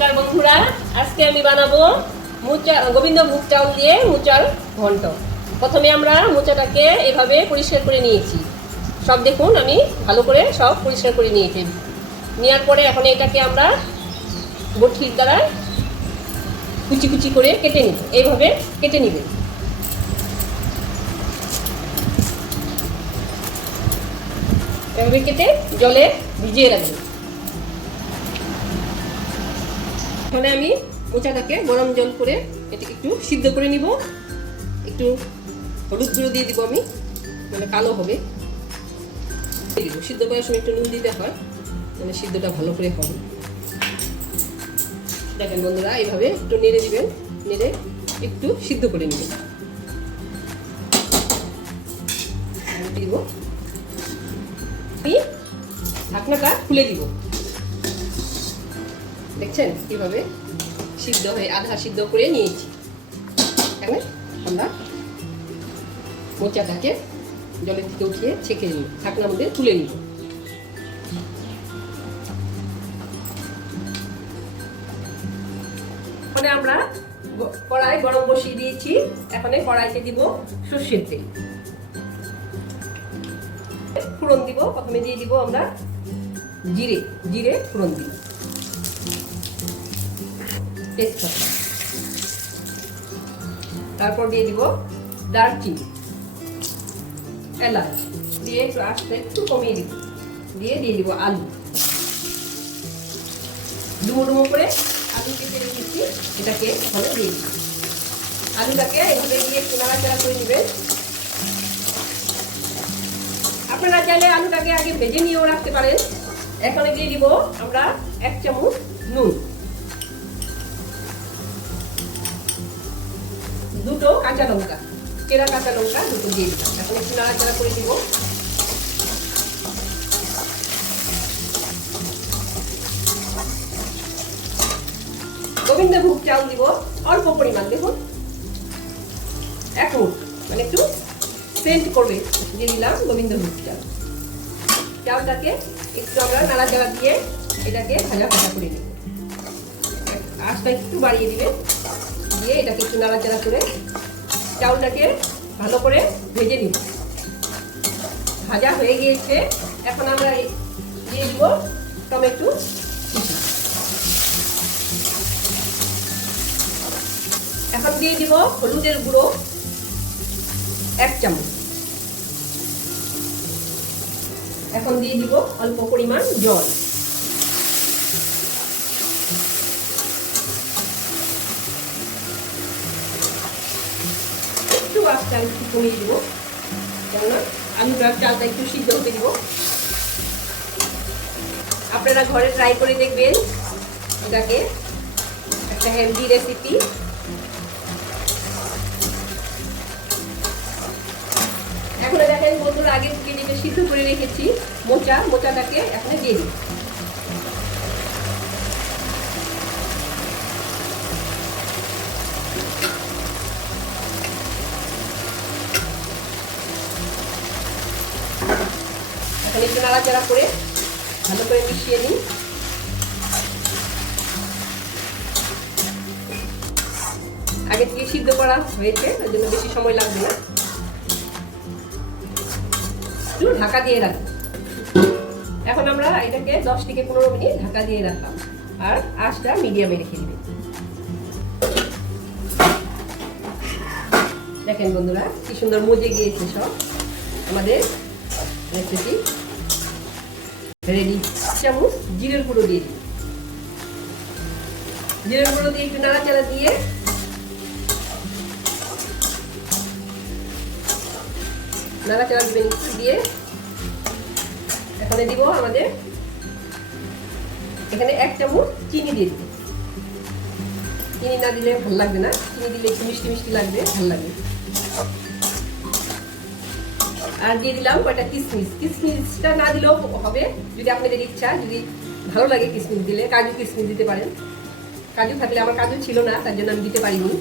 নমস্কার বন্ধুরা, আজকে আমি বানাবো গোবিন্দভোগ চাউল দিয়ে মোচার ঘন্ট। প্রথমে আমরা মোচাটাকে এভাবে পরিষ্কার করে নিয়েছি। সব দেখুন, আমি ভালো করে সব পরিষ্কার করে নিয়েছি। নেওয়ার পরে এখন এটাকে আমরা বটির দ্বারা কুচি কুচি করে কেটে নিব। এইভাবে কেটে নেবেন। এভাবে কেটে জলে ভিজিয়ে রাখবেন। তাহলে আমি মোচাটাকে গরম জল করে এটাকে একটু সিদ্ধ করে নিব। একটু হলুদ গুঁড়ো দিয়ে দিব আমি, মানে কালো হবে। সিদ্ধ করার সময় একটু নুন দিতে হয়, মানে সিদ্ধটা ভালো করে হবে। দেখেন বন্ধুরা, এইভাবে একটু নেড়ে দিবেন, নেড়ে একটু সিদ্ধ করে নেবেন। দিব আমি ঢাকনাটা খুলে দিব। দেখছেন কিভাবে সিদ্ধ হয়ে আধা সিদ্ধ করে নিয়েছি। এখানে আমরা মোচাটাকে জলের থেকে উঠিয়ে ছেঁকে নিব, ঢাকনার মধ্যে তুলে নিব। এখানে আমরা কড়াই গরম বসিয়ে দিয়েছি। এখানে কড়াইতে দিব সরষের তেল, ফোড়ন দিব। প্রথমে দিয়ে দিব আমরা জিরে ফোড়ন দিব, তেজপাতা, তারপর দিয়ে দিব দারচিনি, এলাচ দিয়ে একটু আস্তে একটু কমিয়ে দিব। দিয়ে দিব আলু, ডুমো ডুমো করে আলু কেটে রেখেছি, এটাকে ভালো দিয়ে দিব। আলুটাকে এভাবে দিয়ে একটু নাড়াচাড়া করে নেবেন। আপনারা চাইলে আলুটাকে আগে ভেজে নিয়েও রাখতে পারেন। এখানে দিয়ে দিব আমরা 1 চামচ নুন, 2 কাঁচা লঙ্কা, চেরা কাঁচা লঙ্কা 2 দিয়ে দিব। এখন একটু নাড়াচাড়া করে দিব। গোবিন্দভোগ চাউল দিব অল্প পরিমাণ, দেখুন 1 মুঠ, মানে একটু সেন্ট করবে। দিয়ে দিলাম গোবিন্দভোগ চাউল। চাউলটাকে একটু আমরা নাড়াচাড়া দিয়ে এটাকে ভাজা ভাজা করে নেব। আঁচটা একটু বাড়িয়ে দিবেন, দিয়ে এটাকে একটু নাড়াচাড়া করে চাউলটাকে ভালো করে ভেজে নিব। ভাজা হয়ে গিয়েছে। এখন আমরা দিয়ে দিব টমেটো কুচি। এখন দিয়ে দিব হলুদের গুঁড়ো 1 চামচ। এখন দিয়ে দিব অল্প পরিমাণ জল। একটু আস্তে একটু কমিয়ে দিব, কেননা আলুটার চালটা একটু সিদ্ধ হতে দিব। আপনারা ঘরে ট্রাই করে দেখবেন, এটাকে একটা হেলদি রেসিপি। এখন দেখেন বন্ধুরা, আগে থেকে যেটা সিদ্ধ করে রেখেছি মোচাটাকে এখন দিয়ে দিই। এখন একটু নাড়াচাড়া করে ভালো করে মিশিয়ে নিই। আগে থেকে সিদ্ধ করা হয়েছে, ওই জন্য বেশি সময় লাগবে না। ঢাকা দিয়ে রাখবো। এখন আমরা এটাকে 10 থেকে 15 মিনিট ঢাকা দিয়ে রাখলাম, আর আঁচটা মিডিয়ামে রেখে দিবেন। দেখেন বন্ধুরা, কি সুন্দর মজে গিয়েছে সব। আমাদের রেসিপি রেডি। 1 চামচ জিরের গুঁড়ো দিয়ে দিই। জিরের গুঁড়ো দিয়ে একটু নাড়াচাড়া দিয়ে নাড়াচাড়া দিবেন একটু দিয়ে। এখানে দিব আমাদের এখানে 1 চামচ চিনি দিয়ে দিব। চিনি না দিলে ভালো লাগবে না, চিনি দিলে একটু মিষ্টি মিষ্টি লাগবে, ভালো লাগবে। আর দিয়ে দিলাম কয়টা কিশমিশ। কিশমিশটা না দিলেও হবে, যদি আপনাদের ইচ্ছা, যদি ভালো লাগে কিশমিশ দিলে। কাজু কিশমিশ দিতে পারেন। কাজু থাকলে, আমার কাজু ছিল না, তার জন্য আমি দিতে পারিনি।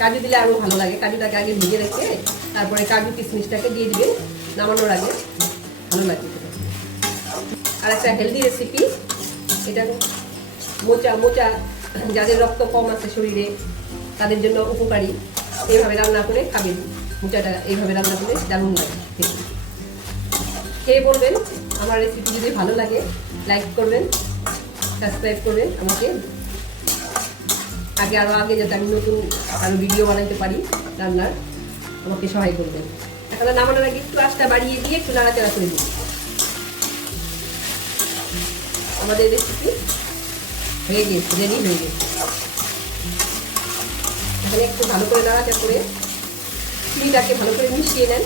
কাজু দিলে আরও ভালো লাগে। কাজুটাকে আগে ভেজে রেখে তারপরে কাজু কিশমিশটাকে দিয়ে দিবেন নামানোর আগে, ভালো লাগবে। আর একটা হেলদি রেসিপি, এটা মোচা যাদের রক্ত কম আছে শরীরে তাদের জন্য উপকারী। এইভাবে রান্না করে খাবেন, মোচাটা এইভাবে রান্না করে দারুণ লাগে খেতে। খেয়ে বলবেন আমার রেসিপি যদি ভালো লাগে, লাইক করবেন, সাবস্ক্রাইব করবেন আমাকে, আগে যাতে আমি নতুন আরও ভিডিও বানাতে পারি রান্নার, আমাকে সহায় করবেন। এখন নামানোর আগে একটু আঁচটা বাড়িয়ে দিয়ে একটু নাড়াচাড়া করে দিন। আমাদের রেসিপি হয়ে গেছে, রেডি হয়ে গেছে। এখানে একটু ভালো করে নাড়াচাড়া করে চিনিটাকে ভালো করে মিশিয়ে নেন।